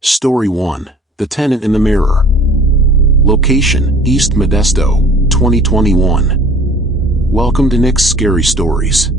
Story 1. The Tenant in the Mirror. Location, East Modesto, 2021. Welcome to Nick's Scary Stories.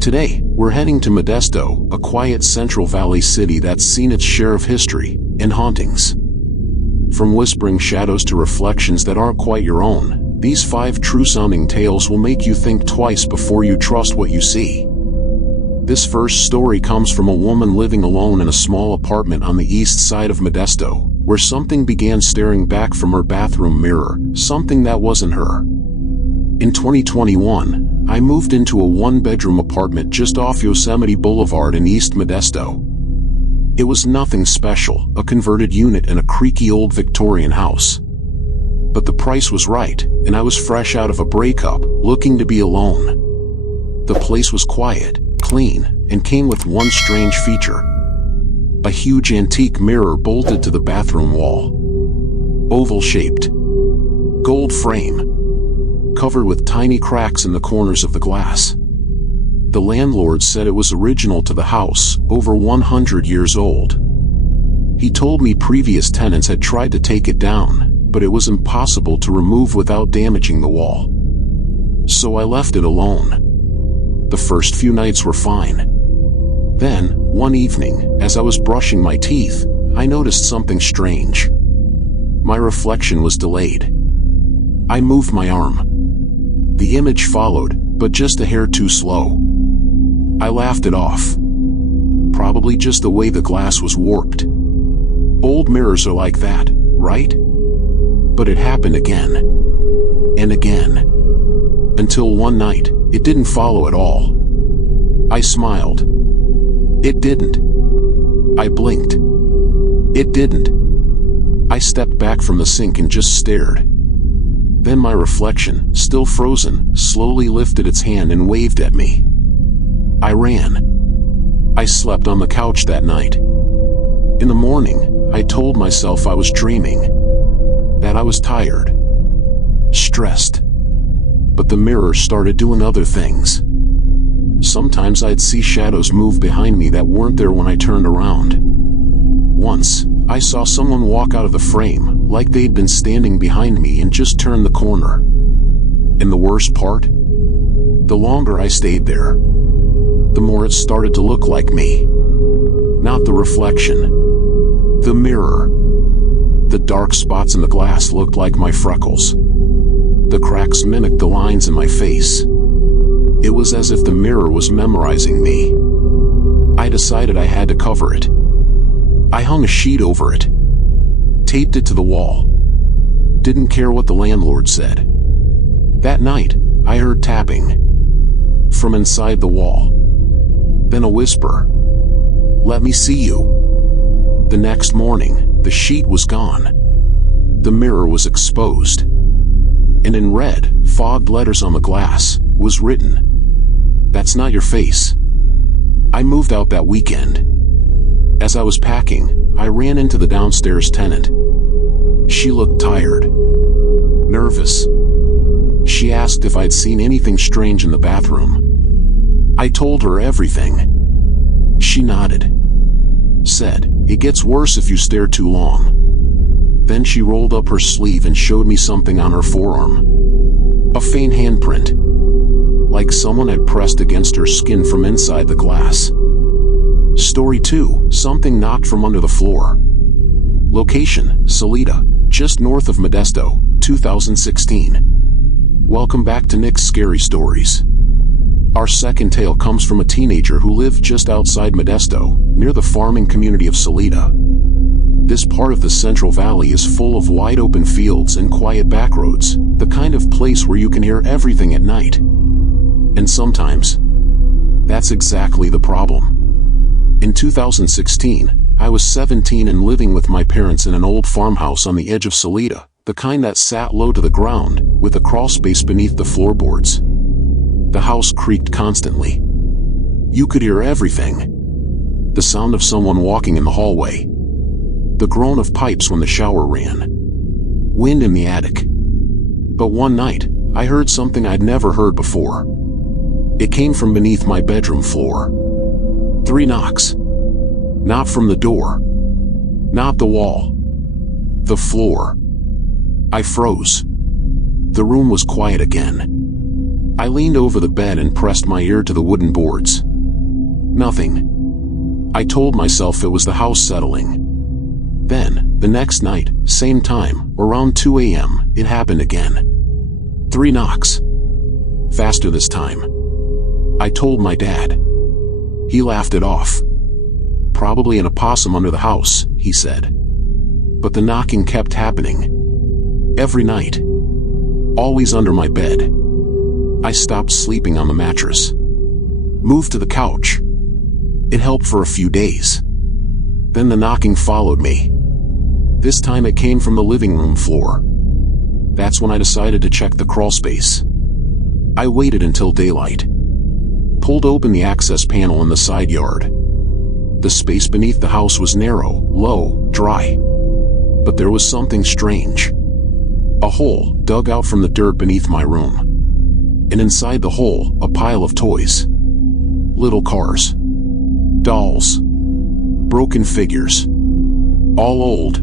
Today, we're heading to Modesto, a quiet Central Valley city that's seen its share of history and hauntings. From whispering shadows to reflections that aren't quite your own, these 5 true-sounding tales will make you think twice before you trust what you see. This first story comes from a woman living alone in a small apartment on the east side of Modesto, where something began staring back from her bathroom mirror, something that wasn't her. In 2021, I moved into a 1-bedroom apartment just off Yosemite Boulevard in East Modesto. It was nothing special, a converted unit in a creaky old Victorian house. But the price was right, and I was fresh out of a breakup, looking to be alone. The place was quiet, clean, and came with one strange feature. A huge antique mirror bolted to the bathroom wall. Oval-shaped. Gold frame. Covered with tiny cracks in the corners of the glass. The landlord said it was original to the house, over 100 years old. He told me previous tenants had tried to take it down, but it was impossible to remove without damaging the wall. So I left it alone. The first few nights were fine. Then, one evening, as I was brushing my teeth, I noticed something strange. My reflection was delayed. I moved my arm. The image followed, but just a hair too slow. I laughed it off. Probably just the way the glass was warped. Old mirrors are like that, right? But it happened again. And again. Until one night, it didn't follow at all. I smiled. It didn't. I blinked. It didn't. I stepped back from the sink and just stared. Then my reflection, still frozen, slowly lifted its hand and waved at me. I ran. I slept on the couch that night. In the morning, I told myself I was dreaming. That I was tired. Stressed. But the mirror started doing other things. Sometimes I'd see shadows move behind me that weren't there when I turned around. Once, I saw someone walk out of the frame, like they'd been standing behind me and just turned the corner. And the worst part? The longer I stayed there, the more it started to look like me. Not the reflection. The mirror. The dark spots in the glass looked like my freckles. The cracks mimicked the lines in my face. It was as if the mirror was memorizing me. I decided I had to cover it. I hung a sheet over it. Taped it to the wall. Didn't care what the landlord said. That night, I heard tapping. From inside the wall. Then a whisper. "Let me see you." The next morning, the sheet was gone. The mirror was exposed. And in red, fogged letters on the glass, was written, "That's not your face." I moved out that weekend. As I was packing, I ran into the downstairs tenant. She looked tired. Nervous. She asked if I'd seen anything strange in the bathroom. I told her everything. She nodded. Said, "It gets worse if you stare too long." Then she rolled up her sleeve and showed me something on her forearm. A faint handprint. Like someone had pressed against her skin from inside the glass. Story 2. Something knocked from under the floor. Location, Salida, just north of Modesto, 2016. Welcome back to Nick's Scary Stories. Our second tale comes from a teenager who lived just outside Modesto, near the farming community of Salida. This part of the Central Valley is full of wide-open fields and quiet backroads, the kind of place where you can hear everything at night. And sometimes, that's exactly the problem. In 2016, I was 17 and living with my parents in an old farmhouse on the edge of Salida, the kind that sat low to the ground, with a crawlspace beneath the floorboards. The house creaked constantly. You could hear everything. The sound of someone walking in the hallway. The groan of pipes when the shower ran. Wind in the attic. But one night, I heard something I'd never heard before. It came from beneath my bedroom floor. 3 knocks. Not from the door. Not the wall. The floor. I froze. The room was quiet again. I leaned over the bed and pressed my ear to the wooden boards. Nothing. I told myself it was the house settling. Then, the next night, same time, around 2 a.m., it happened again. 3 knocks. Faster this time. I told my dad. He laughed it off. Probably an opossum under the house, he said. But the knocking kept happening. Every night. Always under my bed. I stopped sleeping on the mattress. Moved to the couch. It helped for a few days. Then the knocking followed me. This time it came from the living room floor. That's when I decided to check the crawl space. I waited until daylight. Pulled open the access panel in the side yard. The space beneath the house was narrow, low, dry. But there was something strange. A hole dug out from the dirt beneath my room. And inside the hole, a pile of toys. Little cars. Dolls. Broken figures. All old.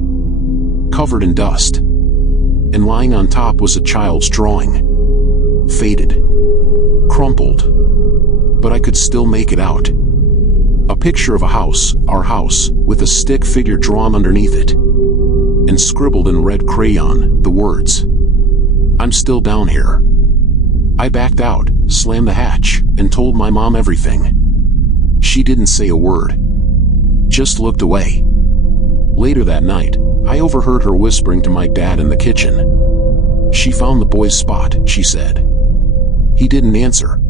Covered in dust. And lying on top was a child's drawing. Faded. Crumpled. But I could still make it out. A picture of a house, our house, with a stick figure drawn underneath it. And scribbled in red crayon, the words, "I'm still down here." I backed out, slammed the hatch, and told my mom everything. She didn't say a word. Just looked away. Later that night, I overheard her whispering to my dad in the kitchen. She found the boy's spot, she said. He didn't answer.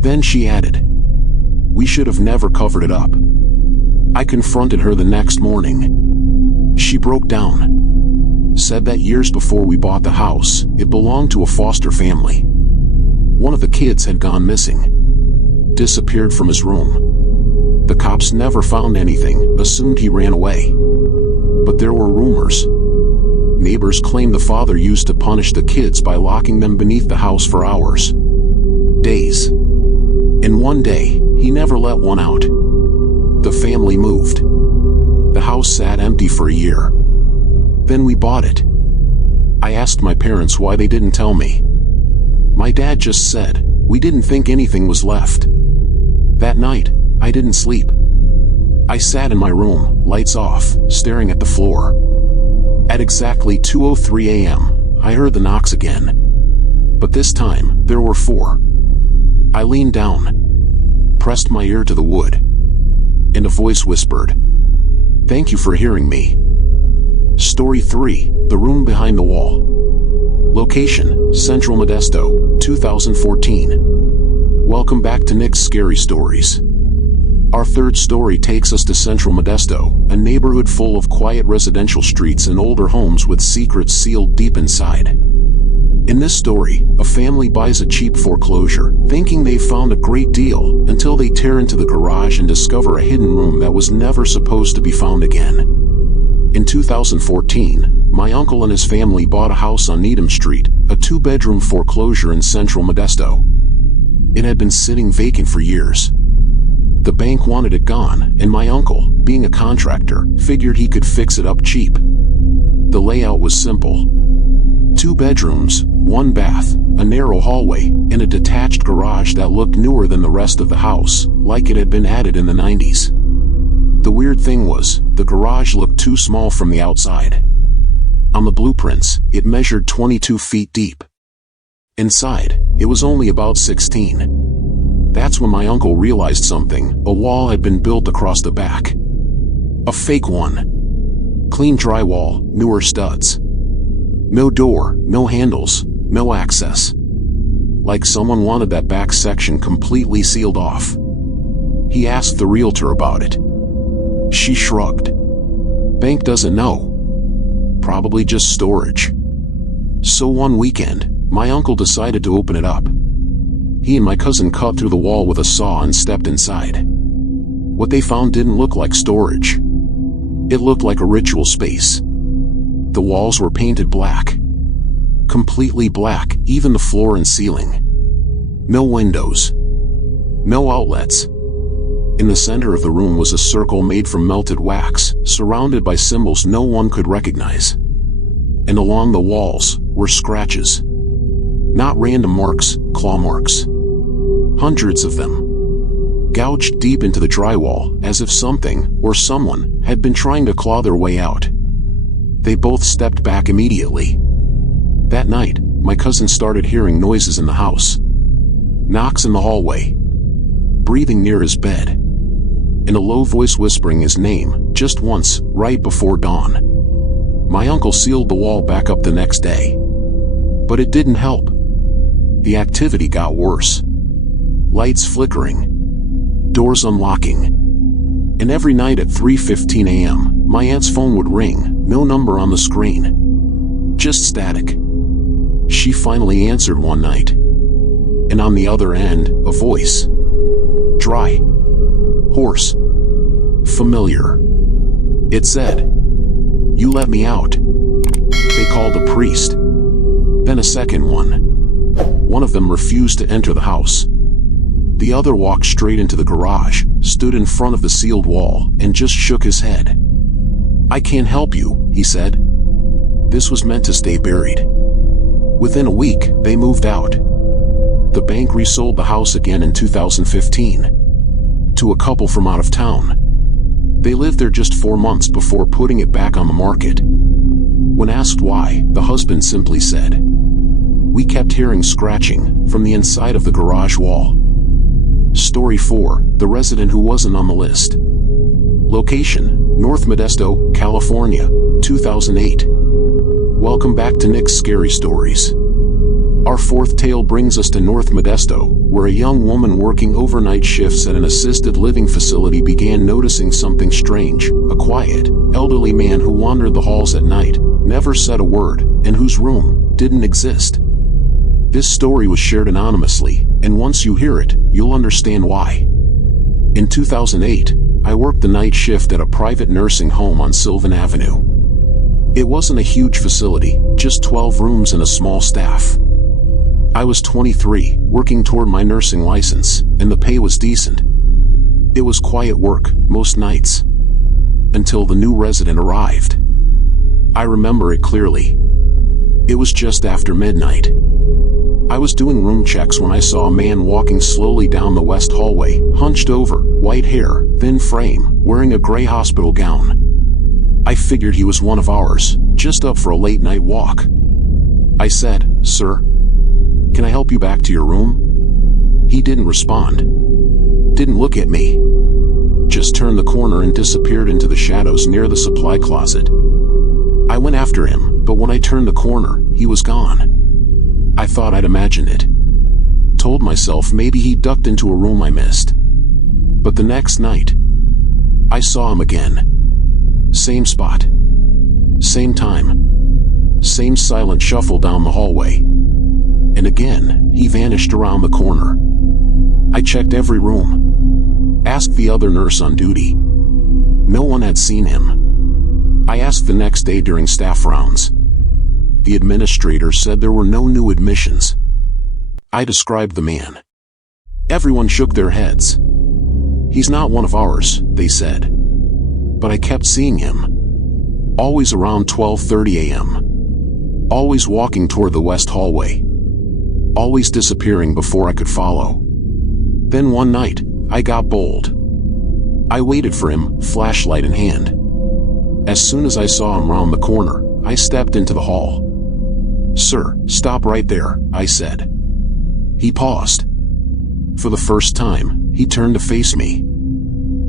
Then she added, "We should have never covered it up." I confronted her the next morning. She broke down. Said that years before we bought the house, it belonged to a foster family. One of the kids had gone missing. Disappeared from his room. The cops never found anything, assumed he ran away. But there were rumors. Neighbors claimed the father used to punish the kids by locking them beneath the house for hours. Days. And one day, he never let one out. The family moved. The house sat empty for a year. Then we bought it. I asked my parents why they didn't tell me. My dad just said, "We didn't think anything was left." That night, I didn't sleep. I sat in my room, lights off, staring at the floor. At exactly 2:03 a.m., I heard the knocks again. But this time, there were 4. I leaned down, pressed my ear to the wood, and a voice whispered, "Thank you for hearing me." Story 3, The Room Behind the Wall. Location, Central Modesto, 2014. Welcome back to Nick's Scary Stories. Our third story takes us to Central Modesto, a neighborhood full of quiet residential streets and older homes with secrets sealed deep inside. In this story, a family buys a cheap foreclosure, thinking they've found a great deal, until they tear into the garage and discover a hidden room that was never supposed to be found again. In 2014, my uncle and his family bought a house on Needham Street, a 2-bedroom foreclosure in Central Modesto. It had been sitting vacant for years. The bank wanted it gone, and my uncle, being a contractor, figured he could fix it up cheap. The layout was simple. 2 bedrooms, 1 bath, a narrow hallway, and a detached garage that looked newer than the rest of the house, like it had been added in the 90s. The weird thing was, the garage looked too small from the outside. On the blueprints, it measured 22 feet deep. Inside, it was only about 16. That's when my uncle realized something. A wall had been built across the back. A fake one. Clean drywall, newer studs. No door, no handles, no access. Like someone wanted that back section completely sealed off. He asked the realtor about it. She shrugged. Bank doesn't know. Probably just storage. So one weekend, my uncle decided to open it up. He and my cousin cut through the wall with a saw and stepped inside. What they found didn't look like storage. It looked like a ritual space. The walls were painted black. Completely black, even the floor and ceiling. No windows. No outlets. In the center of the room was a circle made from melted wax, surrounded by symbols no one could recognize. And along the walls were scratches. Not random marks, claw marks. Hundreds of them. Gouged deep into the drywall, as if something, or someone, had been trying to claw their way out. They both stepped back immediately. That night, my cousin started hearing noises in the house. Knocks in the hallway. Breathing near his bed. And a low voice whispering his name, just once, right before dawn. My uncle sealed the wall back up the next day. But it didn't help. The activity got worse. Lights flickering. Doors unlocking. And every night at 3:15 a.m., my aunt's phone would ring, no number on the screen. Just static. She finally answered one night. And on the other end, a voice. Dry. Hoarse. Familiar. It said, "You let me out." They called a priest. Then a second one. One of them refused to enter the house. The other walked straight into the garage, stood in front of the sealed wall, and just shook his head. "I can't help you," he said. This was meant to stay buried. Within a week, they moved out. The bank resold the house again in 2015. To a couple from out of town. They lived there just 4 months before putting it back on the market. When asked why, the husband simply said, "We kept hearing scratching from the inside of the garage wall." Story 4, the resident who wasn't on the list. Location, North Modesto, California, 2008. Welcome back to Nick's Scary Stories. Our fourth tale brings us to North Modesto, where a young woman working overnight shifts at an assisted living facility began noticing something strange. A quiet, elderly man who wandered the halls at night, never said a word, and whose room didn't exist. This story was shared anonymously, and once you hear it, you'll understand why. In 2008, I worked the night shift at a private nursing home on Sylvan Avenue. It wasn't a huge facility, just 12 rooms and a small staff. I was 23, working toward my nursing license, and the pay was decent. It was quiet work, most nights. Until the new resident arrived. I remember it clearly. It was just after midnight. I was doing room checks when I saw a man walking slowly down the west hallway, hunched over, white hair, thin frame, wearing a gray hospital gown. I figured he was one of ours, just up for a late night walk. I said, "Sir, can I help you back to your room?" He didn't respond. Didn't look at me. Just turned the corner and disappeared into the shadows near the supply closet. I went after him, but when I turned the corner, he was gone. I thought I'd imagined it. Told myself maybe he ducked into a room I missed. But the next night, I saw him again. Same spot. Same time. Same silent shuffle down the hallway. And again, he vanished around the corner. I checked every room. Asked the other nurse on duty. No one had seen him. I asked the next day during staff rounds. The administrator said there were no new admissions. I described the man. Everyone shook their heads. "He's not one of ours," they said. But I kept seeing him. Always around 12:30 a.m. Always walking toward the west hallway. Always disappearing before I could follow. Then one night, I got bold. I waited for him, flashlight in hand. As soon as I saw him round the corner, I stepped into the hall. "Sir, stop right there," I said. He paused. For the first time, he turned to face me.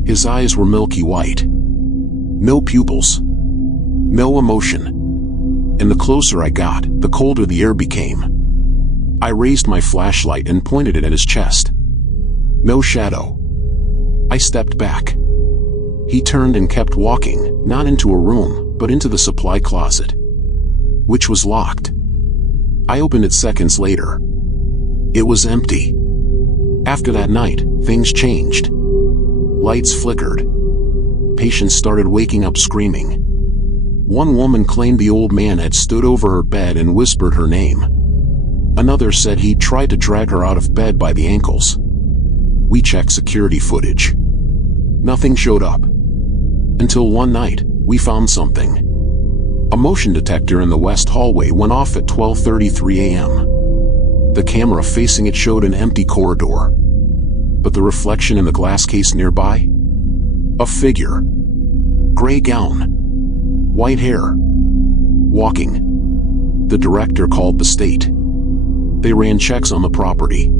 His eyes were milky white. No pupils. No emotion. And the closer I got, the colder the air became. I raised my flashlight and pointed it at his chest. No shadow. I stepped back. He turned and kept walking, not into a room, but into the supply closet, which was locked. I opened it seconds later. It was empty. After that night, things changed. Lights flickered. Patients started waking up screaming. One woman claimed the old man had stood over her bed and whispered her name. Another said he'd tried to drag her out of bed by the ankles. We checked security footage. Nothing showed up. Until one night, we found something. A motion detector in the west hallway went off at 12:33 a.m. The camera facing it showed an empty corridor. But the reflection in the glass case nearby? A figure. Gray gown. White hair. Walking. The director called the state. They ran checks on the property.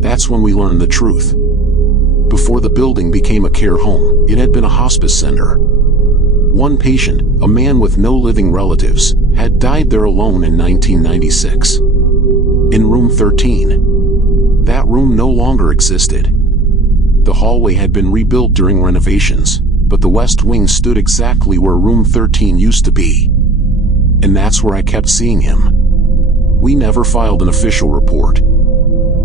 That's when we learned the truth. Before the building became a care home, it had been a hospice center. One patient, a man with no living relatives, had died there alone in 1996. In room 13. That room no longer existed. The hallway had been rebuilt during renovations, but the west wing stood exactly where room 13 used to be. And that's where I kept seeing him. We never filed an official report.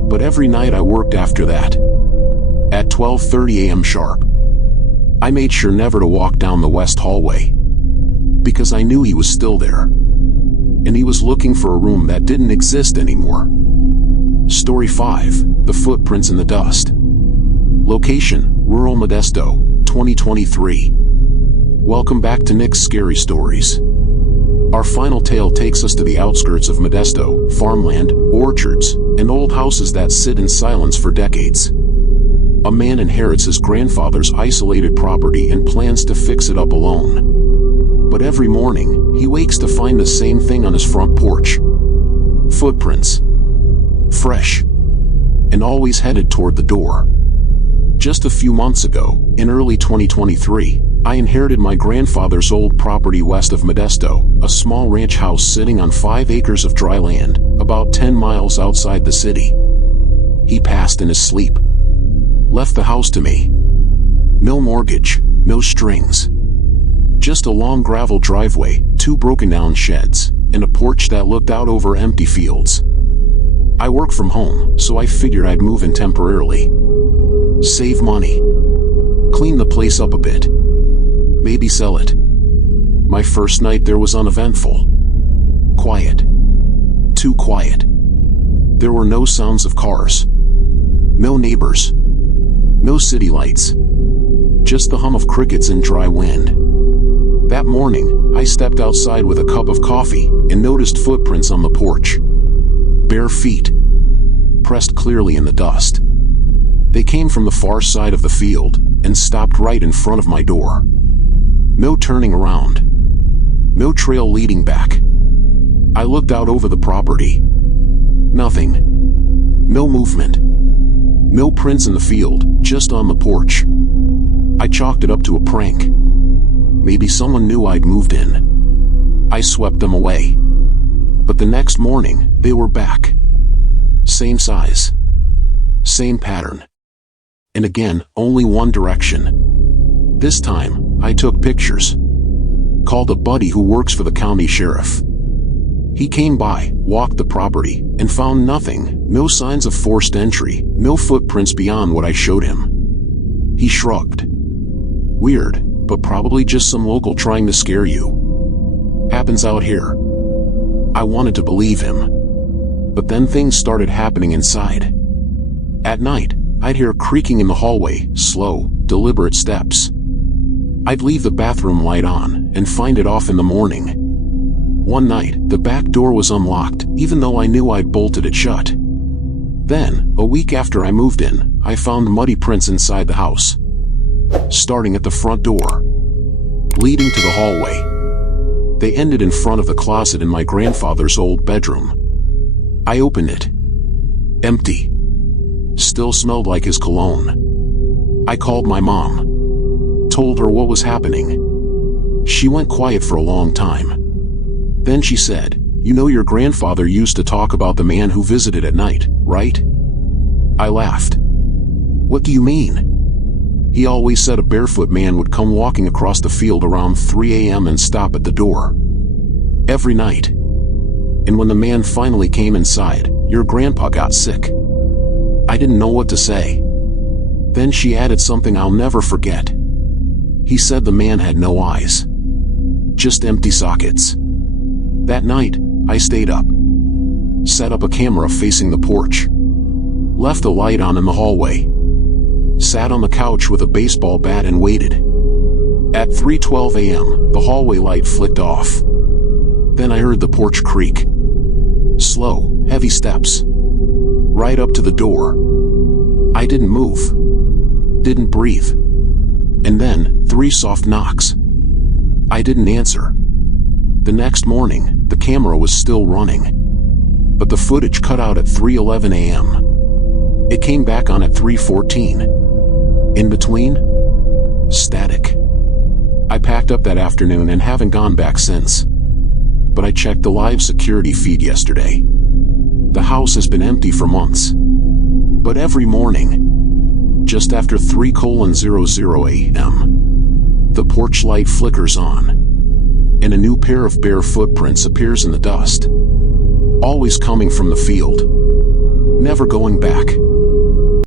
But every night I worked after that. At 12:30 a.m. sharp. I made sure never to walk down the west hallway. Because I knew he was still there. And he was looking for a room that didn't exist anymore. Story 5, The Footprints in the Dust. Location, rural Modesto, 2023. Welcome back to Nick's Scary Stories. Our final tale takes us to the outskirts of Modesto, farmland, orchards, and old houses that sit in silence for decades. A man inherits his grandfather's isolated property and plans to fix it up alone. But every morning, he wakes to find the same thing on his front porch. Footprints. Fresh. And always headed toward the door. Just a few months ago, in early 2023, I inherited my grandfather's old property west of Modesto, a small ranch house sitting on 5 acres of dry land, about 10 miles outside the city. He passed in his sleep. Left the house to me. No mortgage, no strings. Just a long gravel driveway, 2 broken down sheds, and a porch that looked out over empty fields. I work from home, so I figured I'd move in temporarily. Save money. Clean the place up a bit. Maybe sell it. My first night there was uneventful. Quiet. Too quiet. There were no sounds of cars. No neighbors. No city lights. Just the hum of crickets and dry wind. That morning, I stepped outside with a cup of coffee and noticed footprints on the porch. Bare feet. Pressed clearly in the dust. They came from the far side of the field and stopped right in front of my door. No turning around. No trail leading back. I looked out over the property. Nothing. No movement. No prints in the field, just on the porch. I chalked it up to a prank. Maybe someone knew I'd moved in. I swept them away. But the next morning, they were back. Same size. Same pattern. And again, only one direction. This time, I took pictures. Called a buddy who works for the county sheriff. He came by, walked the property, and found nothing, no signs of forced entry, no footprints beyond what I showed him. He shrugged. Weird, but probably just some local trying to scare you. Happens out here. I wanted to believe him. But then things started happening inside. At night, I'd hear creaking in the hallway, slow, deliberate steps. I'd leave the bathroom light on and find it off in the morning. One night, the back door was unlocked, even though I knew I'd bolted it shut. Then, a week after I moved in, I found muddy prints inside the house. Starting at the front door. Leading to the hallway. They ended in front of the closet in my grandfather's old bedroom. I opened it. Empty. Still smelled like his cologne. I called my mom. Told her what was happening. She went quiet for a long time. Then she said, "You know your grandfather used to talk about the man who visited at night, right?" I laughed. "What do you mean?" He always said a barefoot man would come walking across the field around 3 a.m. and stop at the door. Every night. And when the man finally came inside, your grandpa got sick. I didn't know what to say. Then she added something I'll never forget. He said the man had no eyes. Just empty sockets. That night, I stayed up. Set up a camera facing the porch. Left a light on in the hallway. sat on the couch with a baseball bat and waited. At 3:12 a.m., the hallway light flicked off. Then I heard the porch creak. Slow, heavy steps. Right up to the door. I didn't move. Didn't breathe. And then, 3 soft knocks. I didn't answer. The next morning, the camera was still running. But the footage cut out at 3:11 a.m. It came back on at 3:14. In between? Static. I packed up that afternoon and haven't gone back since. But I checked the live security feed yesterday. The house has been empty for months. But every morning, just after 3:00 a.m., the porch light flickers on, and a new pair of bare footprints appears in the dust. Always coming from the field. Never going back.